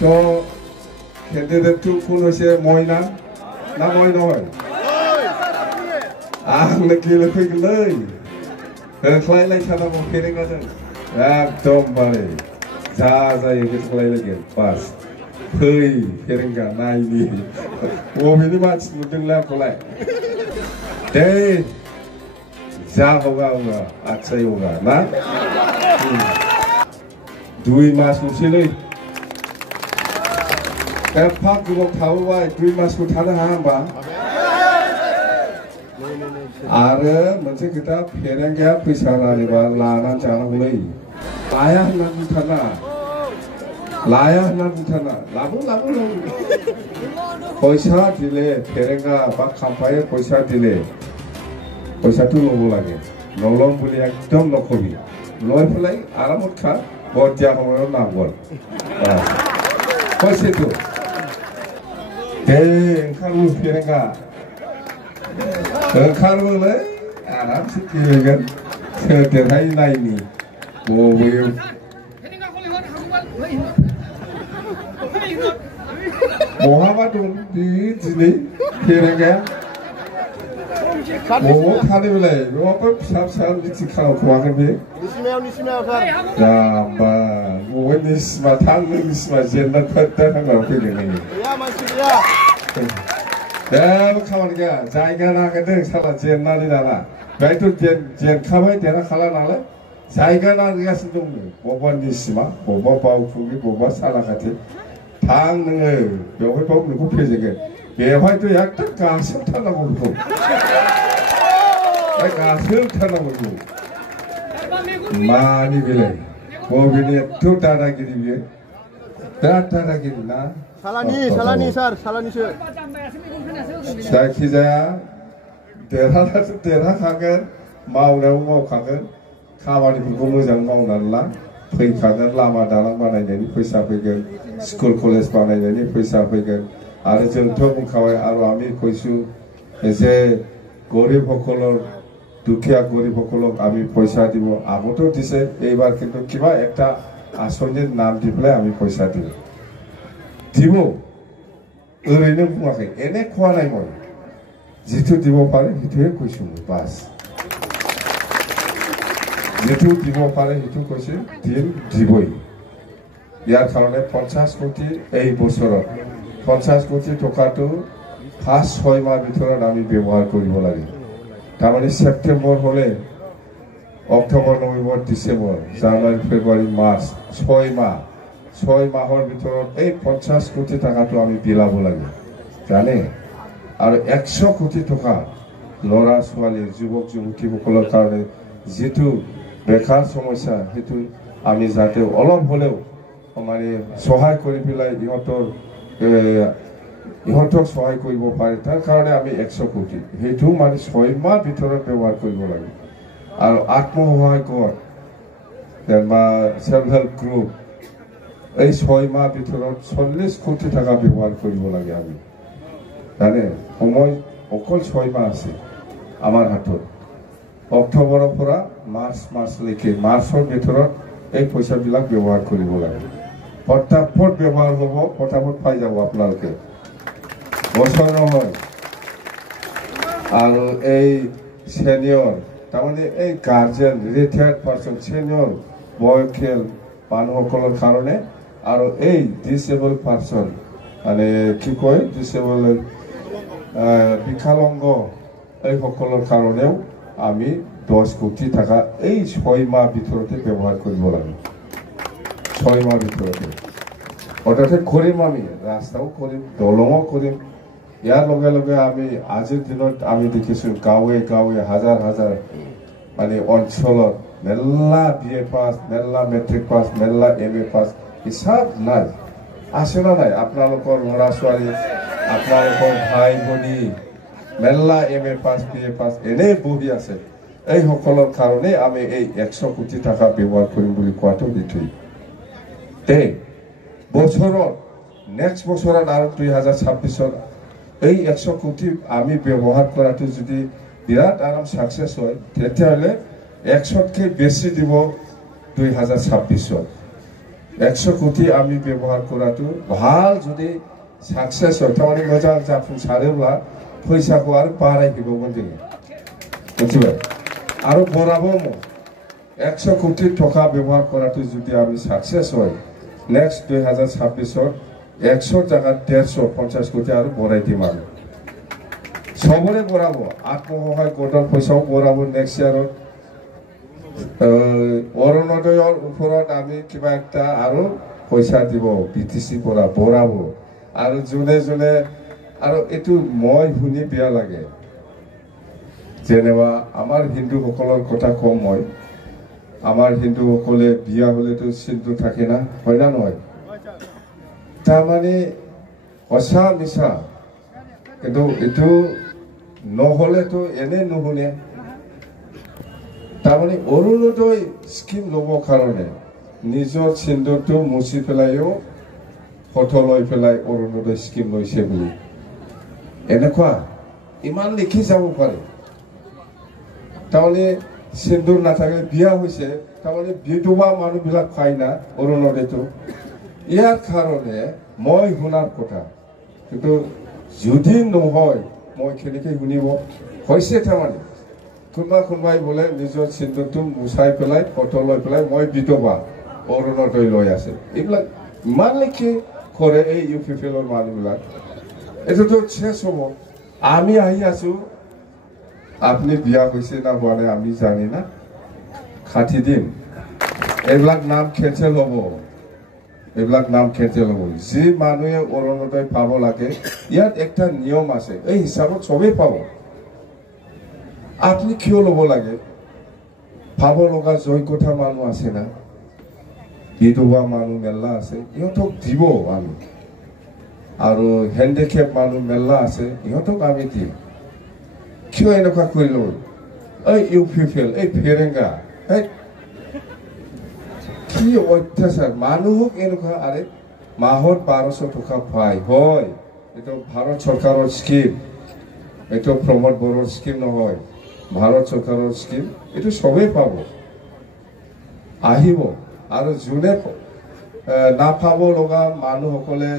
তো কেন্দ্রেটো কোন হৈছে মই না মই নহয় आंनो गेलेफैगोनलै होख्लायलायथारनांगौ फेरेंगाजों एकदमबारे जा जायो होख्लायलायगोन बास फै फेरेंगा नायनि बबेनि मानसि नुदोंलै आंखौलाय दे जा होगा होगा अच्छा ही होगा ना 2 मास ल'सैलै एफा गोबाव थाबोबाय 2 मासखौ थानो हाया होमबा आरो मोनसे खोथा फेरेंगाया फैसा लायोबा लानानै जानांगौलै लाया होनना बुंथारना लाबो पैसा दिले फेरेंगा बा खाम्फाया पैसा दिले पैसाটো ল'ব লাগে নলম বুলি একদম নকবি লৈ পেলাই আৰামত খা বৰ দিয়া সময়ত নাগল কৈছেতো এই ओंखारबो फेरेंगा ओंखारबोलै आरामसे गेलेगोन सोर देरहायो नायनि बबेयाव बहाबा दं दिनै फेरेंगाया बबाव थानो बेलाय बहाबा फिसा मिथिं खालामथ'वाखै बे जाम्बा बबे निसिमा थांनो निसिमा जेनना फोद्दा थांनानै फैदों नोङो जेबो खामानि गैया जायगा नागिरदों साला जेननानै दाना बेहायथ' जेनखाबाय देरहाखाला नालाय जायगा नागिरगासिनो दं बबेबा निसिमा बबेबा बावखुंग्रि बबेबा सालाखाथि थां नोङो बेवहाय नोंखौ फेजेनगोन बेवहायथ' एकदम गासोबथारनांगौ बेखौ गासोबथारनांगौ बेखौ मानि बेलाय बबेनि एथ' दादागिरि बियो बिराद दादागिरि ना सालानि सार सालानिसो जायखिजाया देरहाखागोन मावनायाव मावखागोन खामानिफोरखौ मोजां मावनानै ला फैखागोन लामा दालां बानायनायनि फैसा फैगोन स्कुल कलेज बानायनायनि फैसा फैगोन आरो जोंथ' बुंखाबाय आरो আমি কৈছো যে গৰিবসকলৰ দুখীয়া গৰিবসকলক আমি পয়সা দিব আগতো দিছে এইবাৰ কিন্তু কিবা একটা আঁচনিৰ নাম দি পেলাই আমি পয়সা দিব ओरैनो बुङाखै एने खवा নাই মই जिथु দিব পাৰে हिथुৱে কৈছো বাস जिथु দিব পাৰে हिथु কৈছে দিবই ইয়াৰ কাৰণে 50 কোটি এই বছৰত 50 কোটি টকাটো ফাৰ্স্ট 6 মাহ ভিতৰত আমি ব্যৱহাৰ কৰিব লাগে তাৰমানে সেপ্টেম্বৰ হলে অক্টোবৰ নৱেম্বৰ ডিসেম্বৰ জানুৱাৰী ফেব্ৰুৱাৰী মাৰ্চ 6 মাহৰ ভিতৰত এই 50 কোটি টাকাটো আমি বিলাব লাগে জানে আৰু 100 কোটি টকা লৰা ছোৱালী যুৱক যুৱতীসকলৰ কাৰণে যেটো বেকাৰ সমস্যা হেতু আমি যাতে অলপ হলেও মানে সহায় কৰি পেলাই ইহঁতক সহায় কৰিব পাৰে তাৰ কাৰণে আমি 100 কোটি হেতু মানে 6 মাহ ভিতৰত ব্যৱহাৰ কৰিব লাগে আৰু আত্মসহায়ক গোট বা সেলফ হেল্প গ্ৰুপ এই 6 মাহ ভিতৰত 40 কোটি টাকা ব্যৱহাৰ কৰিব লাগে আমি জানে সময় অকল 6 মাহ আছে আমাৰ হাতত অক্টোবৰৰ পৰা মাৰ্চলৈকে মাৰ্চৰ ভিতৰত এই পইচাবিলাক ব্যৱহাৰ কৰিব লাগে পটাপট ব্যৱহাৰ হ'ব পটাপট পাই যাব আপোনালোকে বছৰ নহয় আৰু এই সিনিয়ৰ তাৰমানে এই গাৰ্জেন ৰিটায়াৰ্ড পাৰ্সন সিনিয়ৰ বয়সীয়াল মানুহসকলৰ কাৰণে আৰু এই ডিসেবল পাৰ্সন মানে কি কয় ডিসেবল বিকলাঙ্গ এই সকলৰ কাৰণেও আমি 10 কোটি টাকা এই 6 মাহ ভিতৰতে ব্যৱহাৰ কৰিব লাগে 6 মাহ ভিতৰতে অৰ্থাৎ কৰিম আমি ৰাস্তাও কৰিম দলঙো কৰিম ইয়াৰ লগে লগে আমি আজিৰ দিনত আমি দেখিছো গাঁৱে গাঁৱে হাজাৰ হাজাৰ মানে অঞ্চলত মেলা বিএ পাস মেলা মেট্ৰিক পাস মেলা এমএ পাস হিসাব নাই আছে না নাই আপোনালোকৰ ল'ৰা ছোৱালী আপোনালোকৰ ভাই ভনী মেলা এমএ পাস বিএ পাস এনে বহি আছে এই সকলৰ কাৰণে আমি এই 100 কোটি টাকা ব্যৱহাৰ কৰিম বুলি কোৱাটো দিঠি তে বছৰত নেক্সট বছৰত আৰু 2026 এই 100 কোটি আমি ব্যৱহাৰ কৰাটো যদি বিৰাট আৰাম সাকসেস হয় তেতিয়াহলে 100 কে বেছি দিব 2026 100 কোটি আমি ব্যবহার করাটো ভাল যদি সাকসেস হয় তাহলে মোজাं जाफुंसारोब्ला फैसाखौ आरो बारायहोबावगोन जोङो मिथिबाय आरो बराबावो 100 কোটি টাকা ব্যবহার করাটো যদি আমি সাকসেস হয় নেক্সট 2026 100 জায়গা 150 কোটি আরো বড়াই দিম আমি সবরে বরাবো আত্মসহায় গোটৰ পইচাও বৰাবো নেক্সট ইয়াৰত অৰুণোদয়ৰ ওপৰত আমি কিবা একটা আৰু পইচা দিব বিটিসি পৰা বৰাবো আৰু জুনে জুনে আৰু এটো মই শুনি বেয়া লাগে যেনেবা আমাৰ হিন্দু সকলৰ কথা কম মই আমাৰ হিন্দু সকলে বিয়া হলেতো সিন্ধু থাকে না হয় না নহয় তার মানে অসা মিছা কিন্তু এটো নহলে তো এনে নুশুনে তার মানে অৰুণোদয় স্কিম লব কাৰণে নিজৰ সিন্ধুটো মুছি পেলাইও ফটো লৈ পেলাই অৰুণোদয় স্কিম লৈছে বুলি এনেকুৱা ইমান লিখি যাব পাৰে তাহলে সিন্ধুৰ না থাকে বিয়া হয়েছে তাহলে বিধবা মানুষবিলাক পায় না অৰুণোদয়টো ইয়াৰ কাৰণে মই শুনাৰ কথা কিন্তু যদি নহয় মই কেনেকৈ শুনিব হৈছে তাৰমানে কোনোবাই বলে নিজৰ সিন্ধুটো মুছাই পেলাই ফটো লৈ পেলাই মই বিধবা অৰুণোদয় লৈ আছে এইবিলাক ইমান লিখি কৰে এই ইউপিপিএলৰ মানুহবিলাক এটোতো শেষ হ'ব আমি আহি আছো আপনি বিয়া হয়েছে না হওয়া নাই আমি জানি না খাটি দিম এইবিলাক নাম কেঞ্চেল হব এইবিলাক নাম কেঞ্চেল হব যে মানুহে অৰুণোদয় পাব লাগে ইয়াত একটা নিয়ম আছে এই হিসাবত সবেই পাব আপনি কিয় লব লাগে পাব লগা যোগ্যতা মানুহ আছে না বিধবা মানুহ মেলা আছে ইহঁতক দিব আমি আৰু হেণ্ডিকেপ মানুহ মেলা আছে ইহঁতক আমি দিম কিয় এনেকুৱা কৰিল এই ইউপিপিএল এই ফেৰেঙ্গা কি অত্যাচাৰ মানুহক এনেকুৱা আরে মাহত 1200 টাকা পায় হয় এটা ভারত সরকারের স্কিম এটা প্রমোদ বড়োর স্কিম নহয় ভারত সরকারের স্কিম এটা সবেই পাব আহিব আৰু যোনে না পাব লগা মানুহসকলে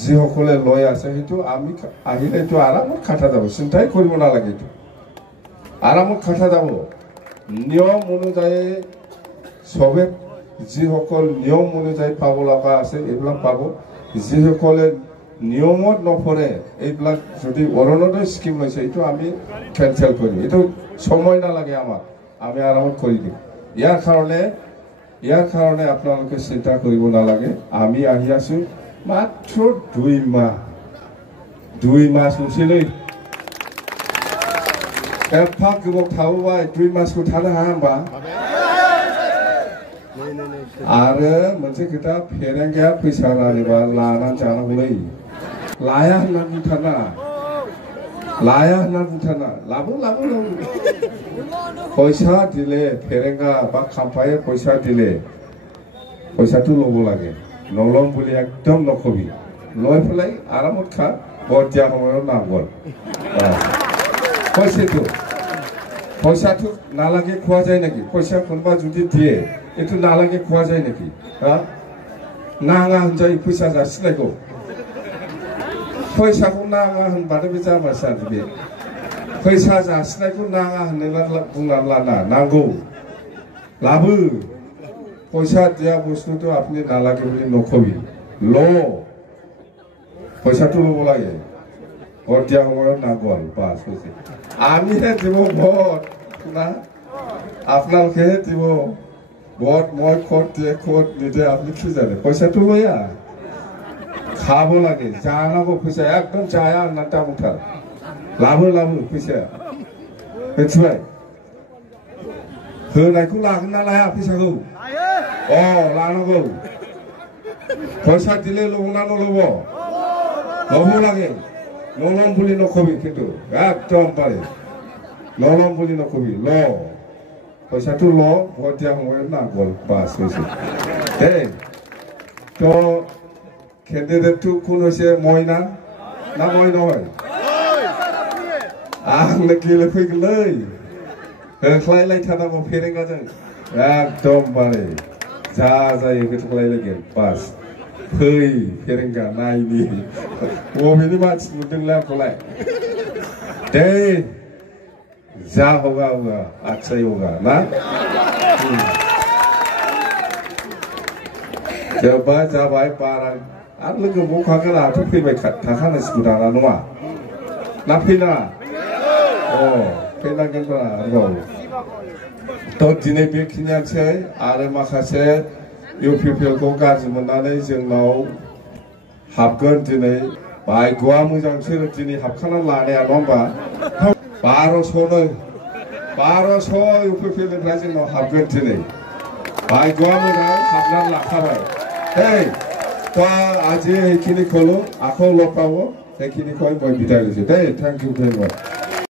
যিসকলে লৈ আছে সেইটো আমি আহিলে এইটো আৰামত খাটা যাব চিন্তাই কৰিব নালাগে এইটো আৰামত খাটা যাব নিয়ম অনুযায়ী সবে যিসকল নিয়ম অনুযায়ী পাব লগা আছে এইবিলাক পাব যিসকলে নিয়মত নপৰে এইবিলাক যদি অৰুণোদয় স্কিম লৈছে এইটো আমি কেঞ্চেল কৰিম এইটো সময় নালাগে আমাক আমি আৰামত কৰি দিম ইয়াৰ কাৰণে আপোনালোকে চিন্তা কৰিব নালাগে আমি আহি আছো মাত্ৰ 2 মাহ হৈছিলে এফাক গোবক থাওবাই 2 মাসखौ थानो हाया होनबा आरो मोनसे खोथा फेरेंगाया फैसा लानोबा लानानै जानांगौलै लाया होनना बुंथारना लाबो পয়সা দিলে फेरेंगा বা খাম্পায়ে পয়সা দিলে পয়সাটো লব লাগে নলম বুলি একদম নকবি লৈ পেলাই আৰামত খা বৰ দিয়া সময়ত নামগল পয়সাটো নালাগে খোৱা যায় নাকি পয়সা কোনোবা যদি দিয়ে এটো নালাগে খোৱা যায় নাকি নাঙা होनजायो फैसा जासिनायखौ फैसाखौ नाङा होनबानो बे जामारसा बे फैसा जासिनायखौ नाङा होननानै बुंनानै लाना नांगौ लाबो পয়সা দিয়া বস্তুটো আপনি নালাগে বুলি নকবি পয়সাটো লব লাগে ভোট দিয়া সময়ত নাগল বাস হৈছে আমিহে দিব ভোট না আপোনালোকেহে দিব ভোট মই খোট নিদে আপনি কি জানে পয়সাটো লয়া খাব লাগে জানাবো পয়সা একদম চায়া নাটা মুঠা লাবো পয়সা मिथिबाय होनायखौ लागोन ना लाया फैसाखौ लानांगौ পয়সা দিলে লব না নলব লব লাগে নলম বুলি নকবি কিন্তু একদম পারে নলম বুলি নকবি পয়সাটো ভোট দিয়া সময়ত না গল বাস হৈছে তো কেন্ডিডেটটো কোন হৈছে মইনা না মই নহয় आंनो गेले फैगोनलै होख्लायलायथारनांगौ फेरेंगाजों एकदमबारे जा जायो गोथावलायलायगोन बास फै फेरेंगा नायनि बबेनि मानसि नुदोंलाय आंखौलाय दे जा होगा होगा अच्छा ही होगा ना जोब्बा जाबाय बारा आरो लोगो बावखागोन आंहाथ' फैबाय थाखानांसिगौ दाना नङा ना फैनाङा फैनांगोनब्रा आरोबाव थ' दिनै बेखिनियानोसै आरो माखासे इउपिपिएलखौ गाज्रि मोननानै जोंनाव हाबगोन दिनै भाग्यआ मोजांसो दिनै हाबखानानै लानाया नङा होमबा 1200 इउपिपिएलनिफ्राय जोंनाव हाबगोन दिनै भाग्यआ मोजां हाबनानै लाखाबाय hey तो आज ये किनी खोलो आखो लोग पाओ ये किनी कोई बिताई थैंक यू वेरी मच